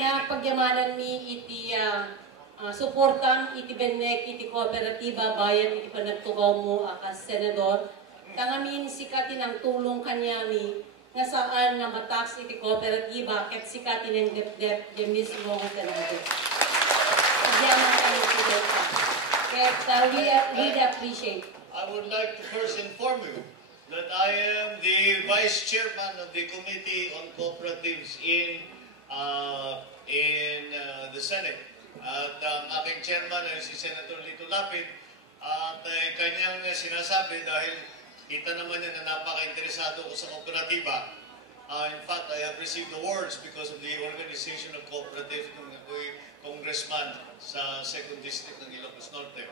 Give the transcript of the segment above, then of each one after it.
nga pagyamanan mi iti suportam iti bennek iti kooperatiba bayan iti panagtugaw mo akas senador. Tangamin sikatin ang tulong kanyami nga saan na mataks iti kooperatiba ket sikatin ang dep-dep di mismo nga senador. Pagyaman kami iti ket we really appreciate. I would like to first inform you that I am the Vice Chairman of the Committee on Cooperatives in the Senate. At ang aking chairman ay si Senator Lito Lapid at kanyang sinasabi dahil kita naman niya na napaka-interesado ko sa kooperatiba. In fact, I have received awards because of the organization of cooperatives nung ako'y congressman sa 2nd District ng Ilocos Norte.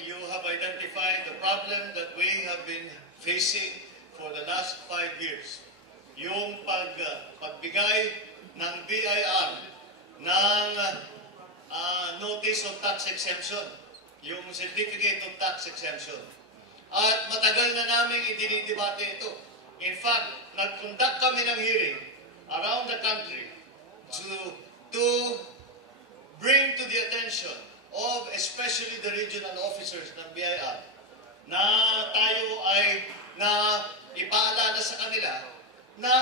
You have identified the problem that we have been facing for the last 5 years. Yung pagbigay ng BIR ng Notice of Tax Exemption, yung Certificate of Tax Exemption. At matagal na namin idinidebate ito. In fact, nag-conduct kami ng hearing around the country to bring to the attention of especially the regional officers ng BIR na tayo ay ipaalala sa kanila na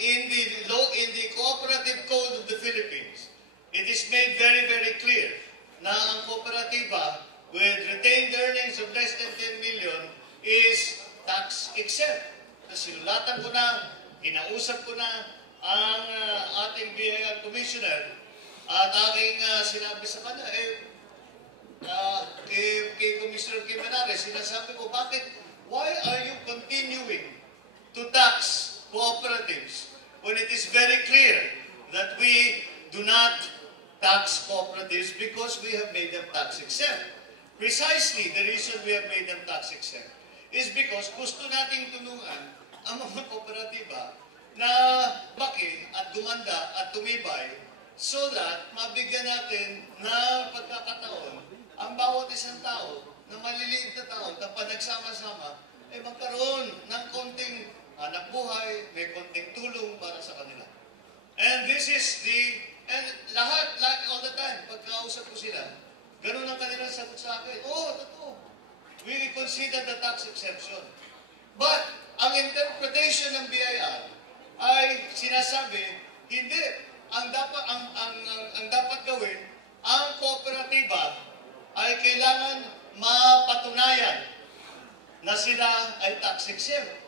in the Cooperative Code of the Philippines, it is made very, very clear na ang kooperatiba with retained earnings of less than 10 million is tax exempt. Sinulatan ko na, inausap ko na ang ating BIR Commissioner at aking sinabi sa kanya, kay Commissioner Kim Menares, sinasabi ko, why are you continuing to tax cooperatives when it is very clear that we do not tax cooperatives because we have made them tax exempt? Precisely the reason we have made them tax exempt is because gusto nating tulungan ang mga kooperatiba na baki at gumanda at tumibay so that mabigyan natin na pagkakataon ang bawat isang tao na maliliit na tao na panagsama-sama ay magkaroon ng konting hanap buhay, may konting tulong para sa kanila. And this is and lahat, all the time, pagkausap ko sila, ganun ang kanilang sagot sa akin. Totoo. We consider the tax exemption. But, ang interpretation ng BIR ay sinasabi, hindi. Ang dapat gawin, ang kooperatiba ay kailangan mapatunayan na sila ay tax exempt.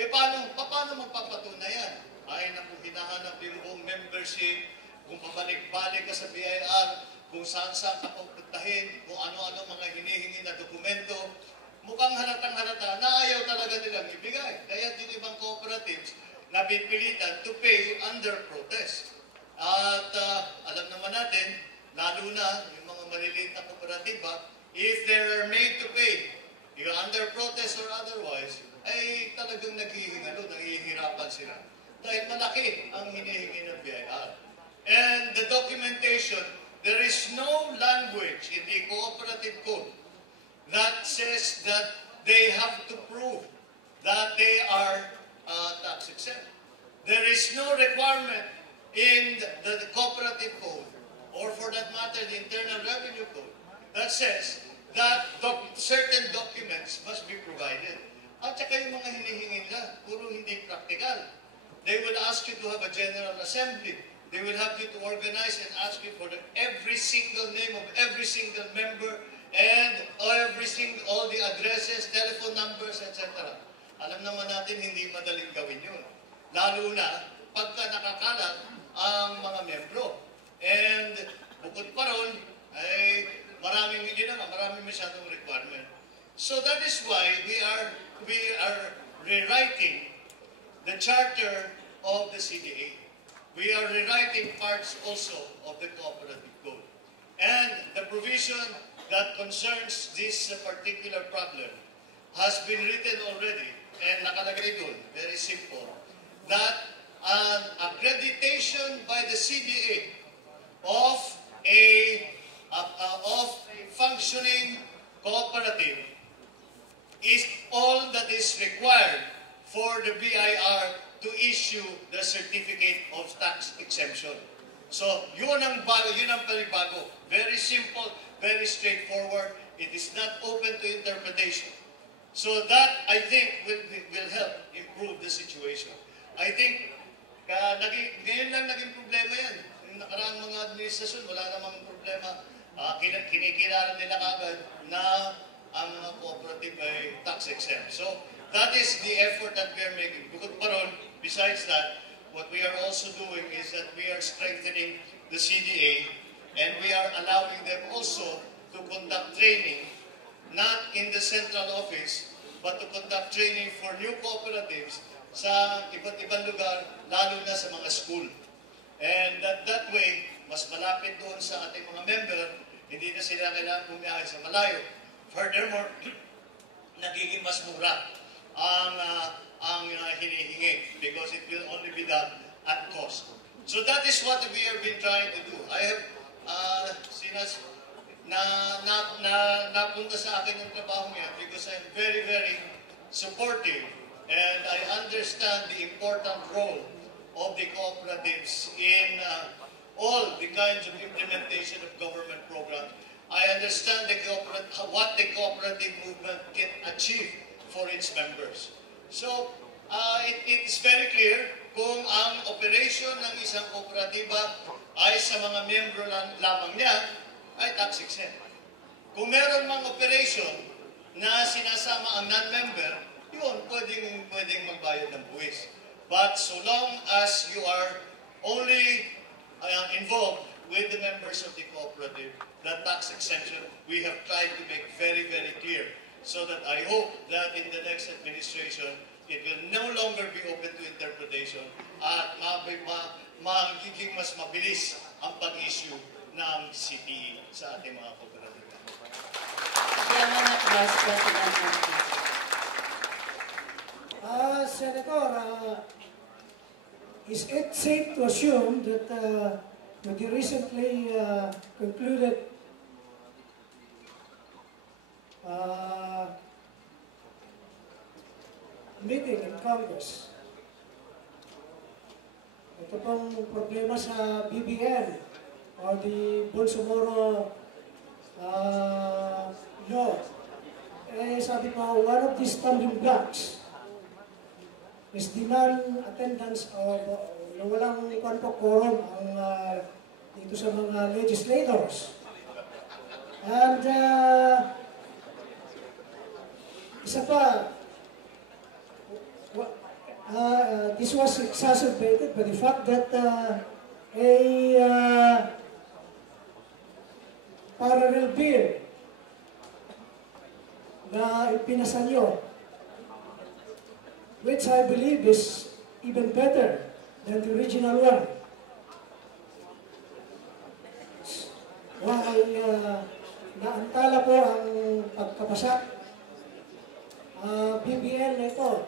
Paano magpapatunayan? Ay naku, hinahanap yung buong membership, kung pabalik-balik ka sa BIR, kung saan-saan ka pupuntahin, kung ano-ano mga hinihingi na dokumento, mukhang halatang-halata na ayaw talaga nilang ibigay. Kaya yung ibang cooperatives napipilitan to pay under protest. At alam naman natin, lalo na yung mga maliliit na kooperatiba, if they are made to pay, yung under protest or otherwise, ay talagang naghihirapan sila. Dahil malaki ang hinihingi ng BIR. And the documentation, there is no language in the Cooperative Code that says that they have to prove that they are tax exempt. There is no requirement in the Cooperative Code, or for that matter, the Internal Revenue Code, that says that certain documents must be provided. At saka yung mga hinihingi nila, puro hindi practical. They will ask you to have a General Assembly. They will have you to organize and ask you for every single name of every single member and all the addresses, telephone numbers, etc. Alam naman natin hindi madaling gawin yun. Lalo na pagka nakakalat ang mga membro. And bukod pa ron, ay maraming masyadong requirement. So that is why we are rewriting the charter of the CDA. We are rewriting parts also of the Cooperative Code. And the provision that concerns this particular problem has been written already and nakalagay doon, very simple, that an accreditation by the CDA of a functioning cooperative is all that is required for the BIR to issue the certificate of tax exemption. So, yun ang bago, yun ang panibago. Very simple, very straightforward. It is not open to interpretation. So that, I think, will help improve the situation. I think, ngayon lang naging problema yan. Yung nakaraang mga administrasyon, wala namang problema. Kinikilala nila kagad na ang mga cooperative ay tax exempt. So, that is the effort that we are making. Bukod pa ron, besides that, what we are also doing is that we are strengthening the CDA and we are allowing them also to conduct training, not in the central office, but to conduct training for new cooperatives sa iba't ibang lugar, lalo na sa mga school. And that way, mas malapit doon sa ating mga member, hindi na sila kailangan bumiyahe sa malayo. Furthermore, nagiging mas mura ang hinihingi because it will only be done at cost. So that is what we have been trying to do. I have napunta sa akin yung trabaho niya because I'm very, very supportive and I understand the important role of the cooperatives in all the kinds of implementation of government programs. I understand what the cooperative movement can achieve for its members. So, it is very clear kung ang operation ng isang kooperatiba ay sa mga miyembro lamang niya, ay tax exempt. Kung meron mang operation na sinasama ang non-member, yun, pwedeng magbayad ng buwis. But so long as you are only involved with the members of the cooperative, the tax exemption we have tried to make very, very clear. So that I hope that in the next administration, it will no longer be open to interpretation at magiging mas mabilis ang pag-issue ng CTE sa ating mga kooperatiba. Yaman at Vice President. Senator, is it safe to assume that with the recently concluded meeting in Congress, ito pong problema sa BBM or the Bolsonaro law, sabi ko, one of these stumbling blocks is the non-attendance of walang quorum ang dito sa mga legislators. And isa pa, this was exacerbated by the fact that a parallel bill na ipinasa nyo, which I believe is even better than the original one. Naantala po ang pagkapasa BBL na ito.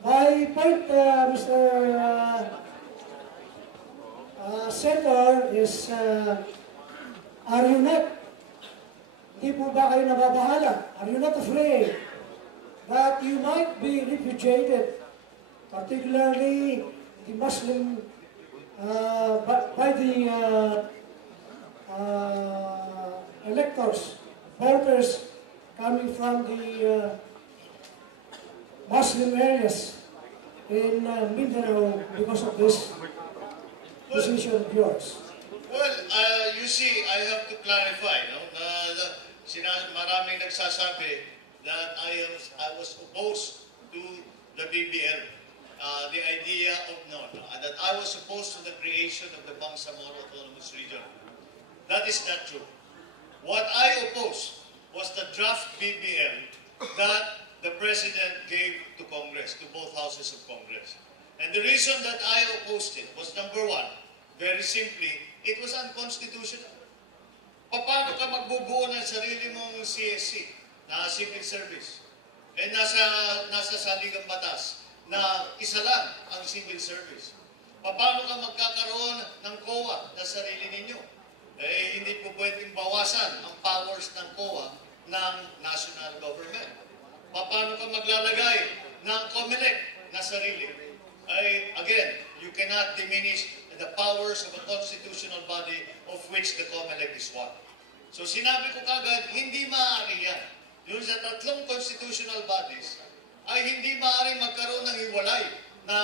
My point, Mr. Senator, is are you not, di po ba kayo nababahala? Are you not afraid that you might be repudiated, particularly the Muslim, by the electors, voters coming from the Muslim areas in Mindanao because of this position of yours? Well, you see, I have to clarify, no? Maraming nagsasabi that I was opposed to the BBL. The idea of, that I was opposed to the creation of the Bangsamoro Autonomous Region. That is not true. What I opposed was the draft BBL that the President gave to Congress, to both houses of Congress. And the reason that I opposed it was, number one, very simply, it was unconstitutional. Paano ka magbubuo ng sarili mong CSC, na civil service? Eh, nasa saligang batas na isa lang ang civil service. Paano ka magkakaroon ng COA na sarili ninyo? Eh, hindi po pwedeng bawasan ang powers ng COA ng national government. Paano ka maglalagay ng COMELEC na sarili, ay, again, you cannot diminish the powers of a constitutional body of which the COMELEC is one. So sinabi ko kagad, hindi maaari yan. Yung sa tatlong constitutional bodies, ay hindi maaari magkaroon ng hiwalay na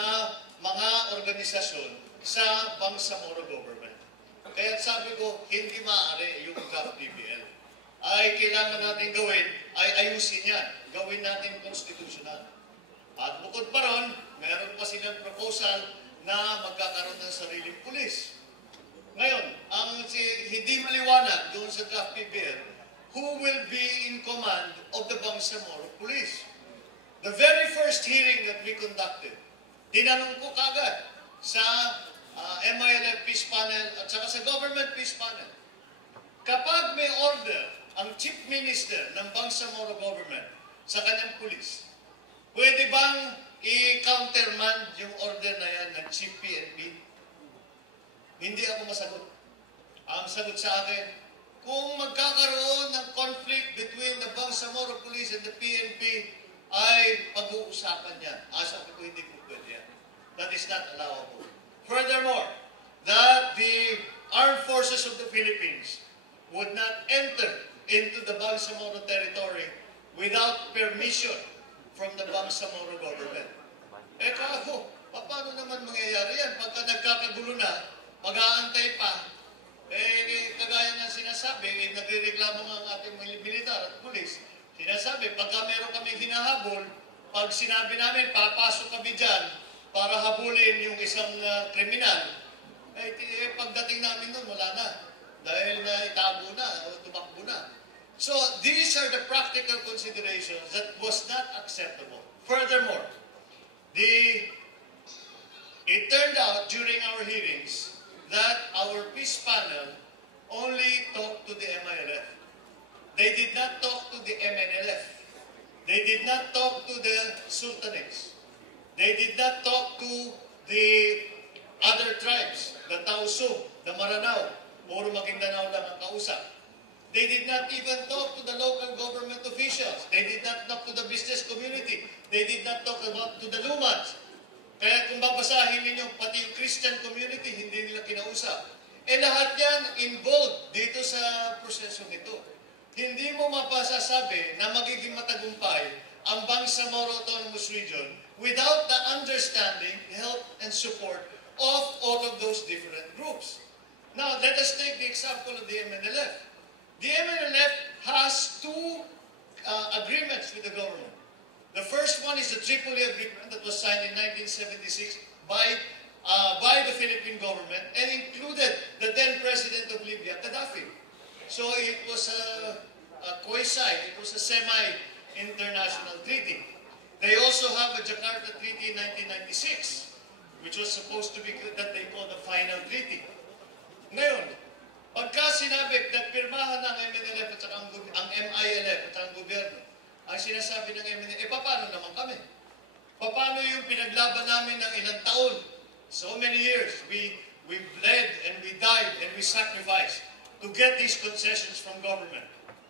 mga organisasyon sa Bangsamoro government. Kaya sabi ko, hindi maaari yung GAP-PBL. Ay kailangan natin gawin, ay ayusin yan. Gawin natin constitutional. At bukod pa ron, meron pa silang proposal na magkakaroon ng sariling pulis. Ngayon, ang hindi maliwanag doon sa GAP-PBL, who will be in command of the Bangsamoro Police? The very first hearing that we conducted, tinanong ko kagad sa MILF Peace Panel at saka sa Government Peace Panel, kapag may order ang Chief Minister ng Bangsamoro Government sa kanyang pulis, pwede bang i-countermand yung order na yan ng Chief PNP? Hindi ako masagot. Ang sagot sa akin, kung magkakaroon ng conflict between the Bangsamoro Police and the PNP, ay pag-uusapan yan. Sabi ko, hindi po pwede yan. That is not allowable. Furthermore, that the armed forces of the Philippines would not enter into the Bangsamoro territory without permission from the Bangsamoro government. Eh kako, paano naman mangyayari yan? Pagka nagkakagulo na, mag-aantay pa, kagaya ng sinasabi, nagre-reklamo ng ating militar at pulis. Sinasabi, pagka meron kaming hinahabol, pag sinabi namin, papasok kami dyan para habulin yung isang kriminal, pagdating namin doon, wala na. Dahil itago na, o tumakbo na. So, these are the practical considerations that was not acceptable. Furthermore, it turned out during our hearings that our peace panel only talked to the MILF. They did not talk to the MNLF. They did not talk to the Sultanates. They did not talk to the other tribes, the Tausug, the Maranao, puro Maguindanao lang ang kausap. They did not even talk to the local government officials. They did not talk to the business community. They did not talk to the Lumans. Kaya kung babasahin ninyo, pati yung Christian community, hindi nila kinausap. Lahat yan involved dito sa prosesong ito. Hindi mo mapasasabi na magiging matagumpay ang Bangsamoro Autonomous Region without the understanding, help, and support of all of those different groups. Now, let us take the example of the MNLF. The MNLF has two agreements with the government. The first one is the Tripoli Agreement that was signed in 1976 by the Philippine government and included the then President of Libya, Gaddafi. So it was a it was a semi-international treaty. They also have a Jakarta Treaty in 1996, which was supposed to be that they call the final treaty. Ngayon, pagka sinabi na pirmahan ng MNLF at ang MILF at ang gobyerno, ang sinasabi ng MNLF, paano naman kami? Paano yung pinaglaban namin ng ilang taon? So many years, we bled and we died and we sacrificed to get these concessions from government.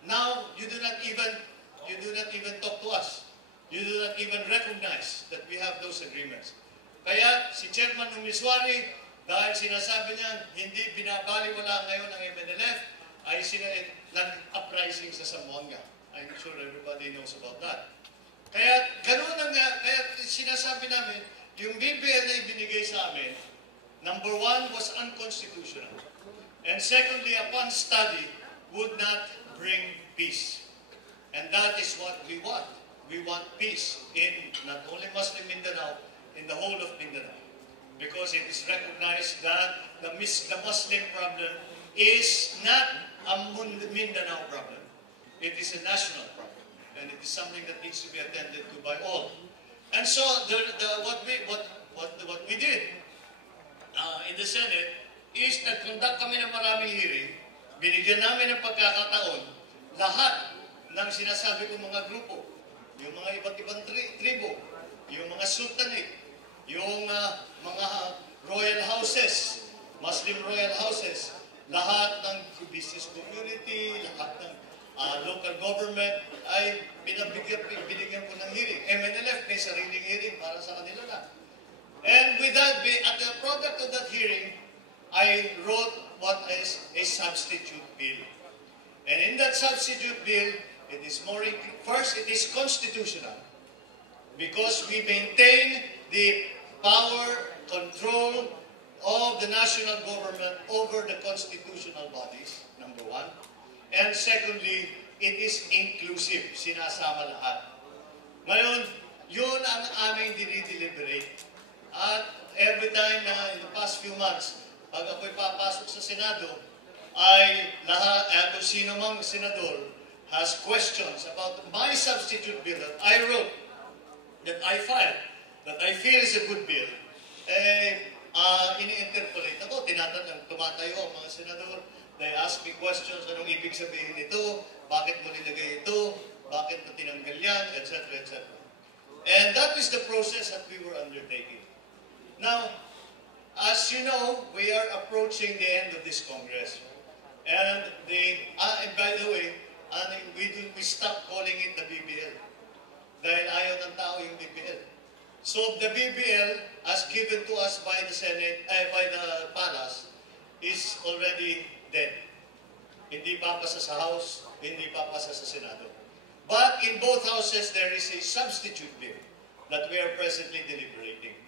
Now, you do not even talk to us. You do not even recognize that we have those agreements. Kaya si Chairman Umiswari, dahil sinasabi niya hindi binabaliwala ngayon ng MNLF, ay nag-uprising sa Zamboanga. I'm sure everybody knows about that. Kaya ganun kaya sinasabi namin, yung BBL na ibinigay sa amin, number one was unconstitutional. And secondly, upon study, would not bring peace. And that is what we want. We want peace in not only Muslim Mindanao, in the whole of Mindanao. Because it is recognized that the Muslim problem is not a Mindanao problem. It is a national problem. And it is something that needs to be attended to by all. And so, what we did in the Senate is nag-conduct kami ng maraming hearing, binigyan namin ng pagkakataon, lahat ng sinasabi kong mga grupo, yung mga iba't ibang tribo, yung mga sultanate, yung mga royal houses, Muslim royal houses, lahat ng business community, lahat ng local government, ay binigyan ko ng hearing. MNLF may sariling hearing para sa kanila lang. And with that, at the product of that hearing, I wrote what is a substitute bill. And in that substitute bill, it is first, it is constitutional because we maintain the power, control of the national government over the constitutional bodies, number one. And secondly, it is inclusive, sinasama lahat. Ngayon, yun ang aming dinideliberate. At every time na in the past few months, pag ako'y papasok sa Senado, ay lahat, kung sino mang senador has questions about my substitute bill that I wrote, that I filed, that I feel is a good bill, ini-interpolate ako, tumatayo ang mga senador, they ask me questions, anong ibig sabihin nito, bakit mo nilagay ito, bakit mo tinanggal yan, etc., etc. And that is the process that we were undertaking. Now, as you know, we are approaching the end of this Congress. And by the way, we stopped calling it the BBL. Dahil ayaw ng tao yung BBL. So the BBL, as given to us by the Senate, by the Palace, is already dead. Hindi papasa sa House, hindi papasa sa Senado. But in both houses, there is a substitute bill that we are presently deliberating.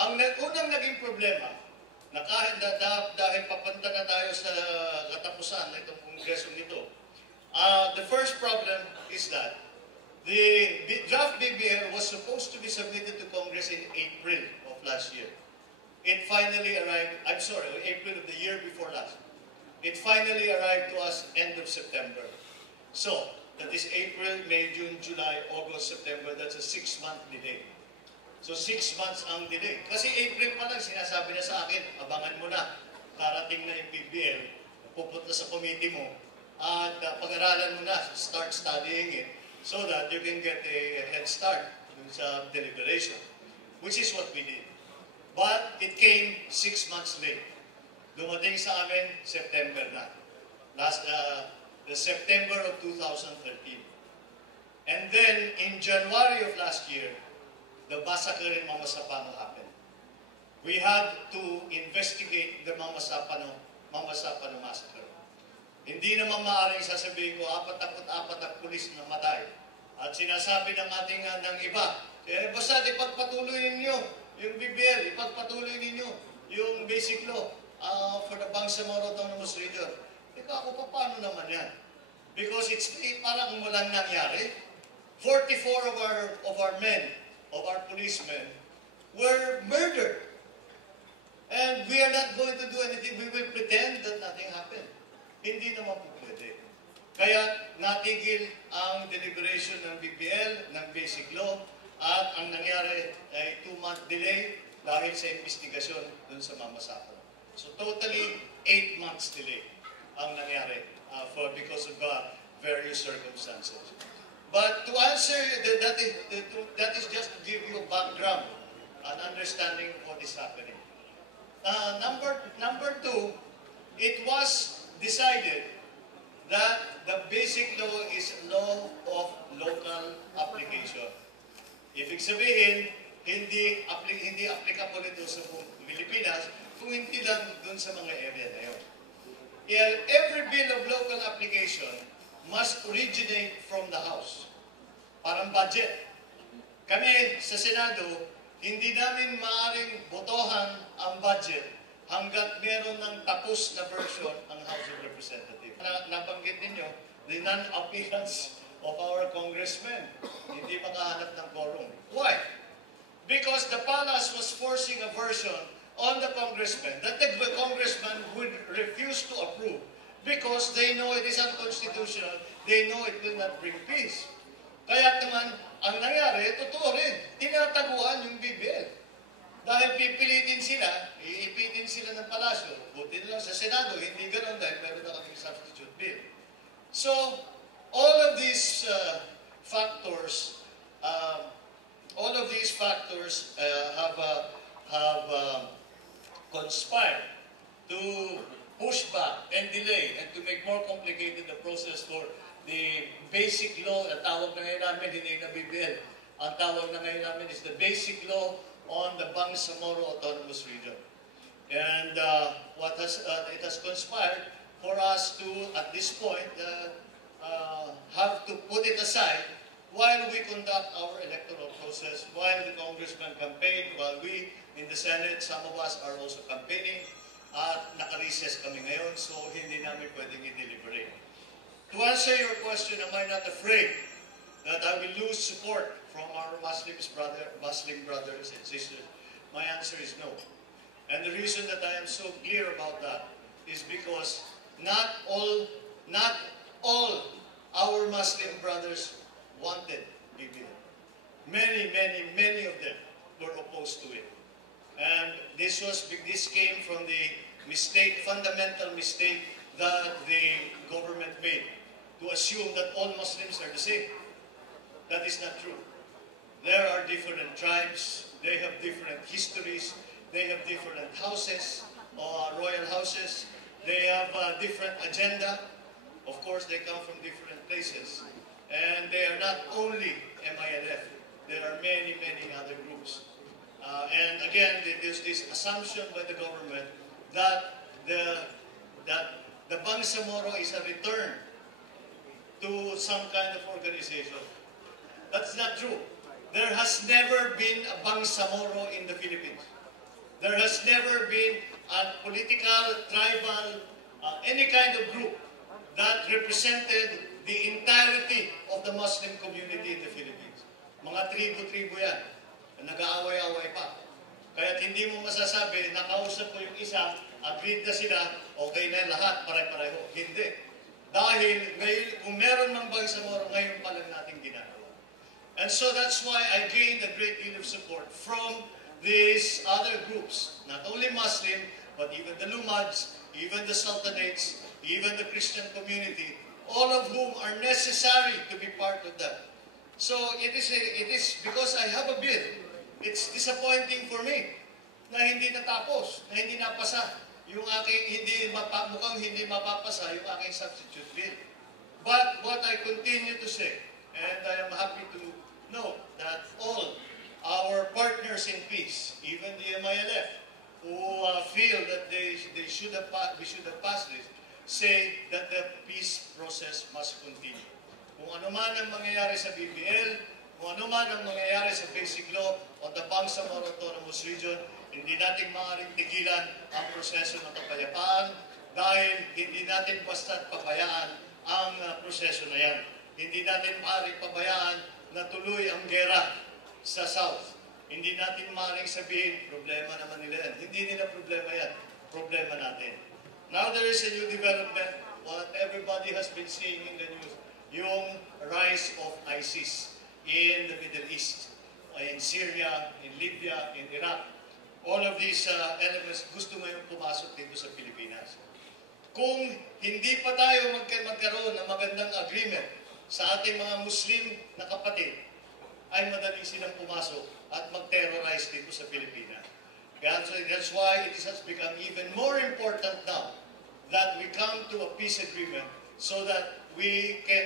Ang unang naging problema, na kahit dahil papunta na tayo sa katapusan na itong kongresong ito, the first problem is that the draft BBL was supposed to be submitted to Congress in April of last year. It finally arrived, April of the year before last. It finally arrived to us end of September. So, that is April, May, June, July, August, September, that's a 6-month delay. So 6 months ang delay. Kasi April pa lang, sinasabi na sa akin, abangan mo na, darating na yung BBL, pupunta sa committee mo, at pag-aralan mo na, start studying it, so that you can get a head start sa deliberation, which is what we did. But it came 6 months late. Dumating sa amin, September na. The September of 2013. And then, in January of last year, the massacre in Mama Sapano happened. We had to investigate the Mama Sapano massacre. Hindi naman maaaring sasabihin ko, 44 ang pulis na matay. At sinasabi ng ating ng iba, basta ipagpatuloy ninyo yung BBL, ipagpatuloy ninyo yung basic law for the Bangsamoro Autonomous Region. Teka ako, paano naman yan? Because it's parang walang nangyari. 44 of our men, of our policemen, were murdered. And we are not going to do anything. We will pretend that nothing happened. Hindi naman po pwede. Kaya natigil ang deliberation ng BBL, ng basic law, at ang nangyari ay 2-month delay dahil sa investigasyon dun sa Mama Sapano. So totally 8 months delay ang nangyari because of various circumstances. But to answer, that is just to give you a background, an understanding of what is happening. Number two, it was decided that the basic law is law of local application. Ibig sabihin, hindi applicable ito sa Pilipinas kung hindi lang dun sa mga area na yun. Every bill of local application must originate from the House. Parang budget. Kami sa Senado, hindi namin maaaring botohan ang budget hanggat meron ng tapos na version ang House of Representatives. Nabanggit ninyo, the non-appearance of our congressmen. Hindi makahanap ng quorum. Why? Because the Palace was forcing a version on the congressmen that the congressman would refuse to approve because they know it is unconstitutional, they know it will not bring peace. Kaya naman, ang nangyari, totoo rin, tinataguan yung BBL. Dahil pipilitin sila, iipitin sila ng palasyo, buti na lang sa Senado, hindi ganon dahil meron na kaming substitute bill. So, all of these factors have conspired to push back and delay and to make more complicated the process for the basic law, ang tawag na ngayon namin, hindi na BBL. Ang tawag na ngayon namin is the basic law on the Bangsamoro Autonomous Region. And it has conspired for us to, at this point, have to put it aside while we conduct our electoral process, while the congressmen campaign, while we in the Senate, some of us are also campaigning, at naka-recess kami ngayon, so hindi namin pwedeng i-deliberate. To answer your question, am I not afraid that I will lose support from our Muslim brothers and sisters? My answer is no. And the reason that I am so clear about that is because not all our Muslim brothers wanted BBM. Many of them were opposed to it. And this came from the fundamental mistake that the government made to assume that all Muslims are the same. That is not true. There are different tribes, they have different histories, they have different houses, royal houses, they have a different agenda. Of course, they come from different places. And they are not only MILF, there are many other groups. And again, there's this assumption by the government that the Bangsamoro is a return to some kind of organization. That's not true. There has never been a Bangsamoro in the Philippines. There has never been a political, tribal, any kind of group that represented the entirety of the Muslim community in the Philippines. Mga tribo-tribo yan. Nag-aaway-aaway pa. Kaya hindi mo masasabi, nakausap ko yung isa, agreed na sila, okay na lahat, pare-pareho. Hindi. Dahil ngayon, kung meron ng Bangsamoro, ngayon pa lang natin ginagawa. And so that's why I gained a great deal of support from these other groups. Not only Muslim, but even the Lumads, even the Sultanates, even the Christian community, all of whom are necessary to be part of that. So it is because I have a bill. It's disappointing for me na hindi natapos, na hindi napasa yung aking mukhang hindi mapapasa yung aking substitute bill. But what I continue to say, and I am happy to note that all our partners in peace, even the MILF, who feel that we should have passed this, say that the peace process must continue. Kung ano man ang mangyayari sa BBL, kung ano man ang mangyayari sa basic law o the Bangsamoro Autonomous Region, hindi natin maaaring tigilan ang proseso ng kapayapaan dahil hindi natin basta't pabayaan ang proseso na yan. Hindi natin maaaring pabayaan na tuloy ang gera sa South. Hindi natin maaaring sabihin, problema naman nila yan. Hindi nila problema yan. Problema natin. Now there is a new development, what everybody has been seeing in the news, yung rise of ISIS in the Middle East, in Syria, in Libya, in Iraq. All of these elements gusto ngayong pumasok dito sa Pilipinas. Kung hindi pa tayo magkaroon ng magandang agreement sa ating mga Muslim na kapatid, ay madali silang pumasok at mag-terrorize dito sa Pilipinas. That's why it has become even more important now that we come to a peace agreement so that we can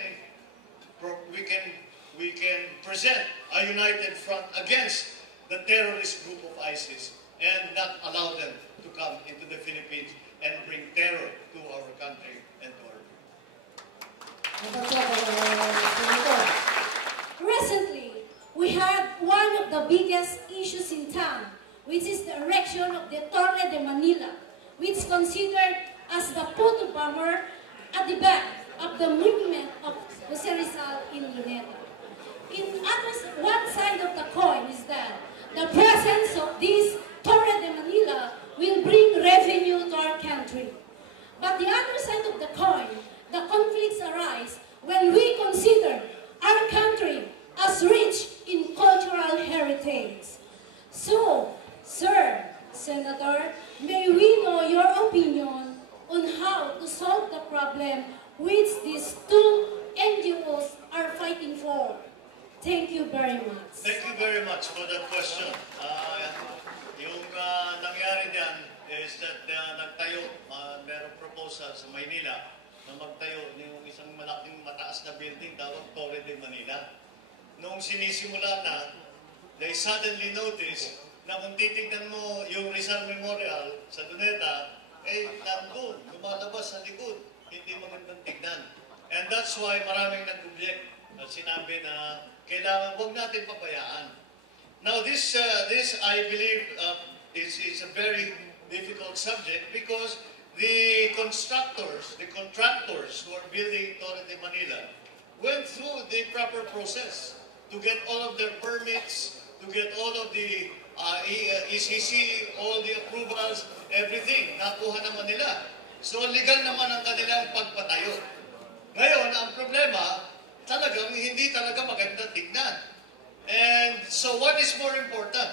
present a united front against the terrorist group of ISIS and not allow them to come into the Philippines and bring terror to our country and to our people. Recently, we had one of the biggest issues in town, which is the erection of the Torre de Manila, which is considered as the photo bomber at the back of the movement of Jose Rizal in Luneta. One side of the coin is that the presence of this Torre de Manila will bring revenue to our country. But the other side of the coin, the conflicts arise when we consider our country as rich in cultural heritage. So, Sir, Senator, may we know your opinion on how to solve the problem which these two NGOs are fighting for. Thank you very much. Thank you very much for that question. Yung nangyari diyan is that nagtayo, merong proposal sa Maynila na magtayo ng isang malaking mataas na building tawag Torre de Manila. Noong sinisimula na, they suddenly noticed na kung titignan mo yung Rizal Memorial sa Duneta, nandun, lumalabas sa likod, hindi magandang tignan. And that's why maraming nag-object at sinabi na kailangan huwag natin pabayaan. Now this I believe is a very difficult subject because the constructors, the contractors who are building Torre de Manila went through the proper process to get all of their permits, to get all of the ECC, all the approvals, everything. Nakuha naman nila. So legal naman ang kanilang pagpatayo. Ngayon, ang problema, talagang hindi talaga maganda tignan. And so what is more important?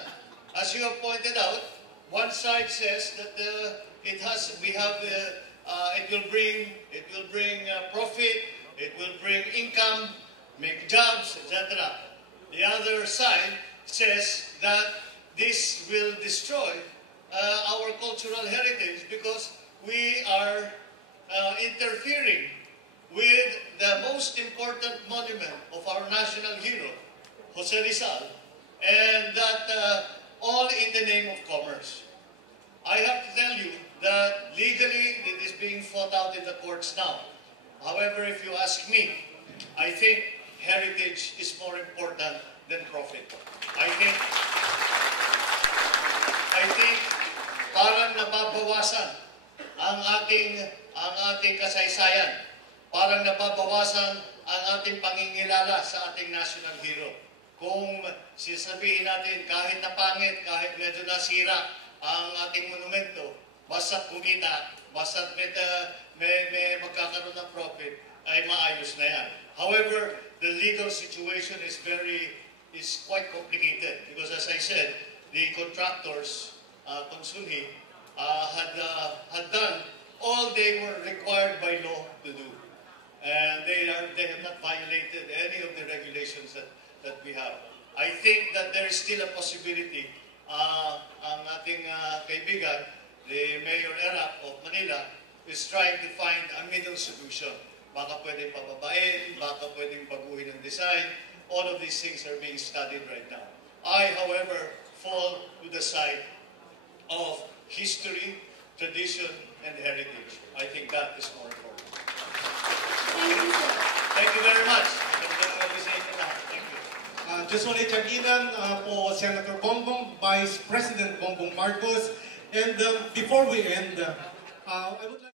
As you have pointed out, one side says that it will bring profit, it will bring income, make jobs, etc. The other side says that this will destroy our cultural heritage because we are interfering with the most important monument of our national hero, Jose Rizal, and that all in the name of commerce. I have to tell you that legally it is being fought out in the courts now. However, if you ask me, I think heritage is more important than profit. I think parang nababawasan ang ating kasaysayan. Parang nababawasan ang ating pangingilala sa ating national hero. Kung sasabihin natin kahit na pangit, kahit medyo nasira ang ating monumento, basta kumita, basta may magkakaroon ng profit, ay maayos na yan. However, the legal situation is quite complicated because as I said, the contractors, Consunhi, had done all they were required by law to do. And they have not violated any of the regulations that we have. I think that there is still a possibility ang ating kaibigan, the Mayor Erap of Manila, is trying to find a middle solution. Baka pwedeng pababain, baka pwedeng baguhin ang design. All of these things are being studied right now. I, however, fall to the side of history, tradition, and heritage. I think that is more important. Thank you very much. Thank you. Just ulit yaginan po Senator Bongbong, Vice President Bongbong Marcos. And before we end, I would like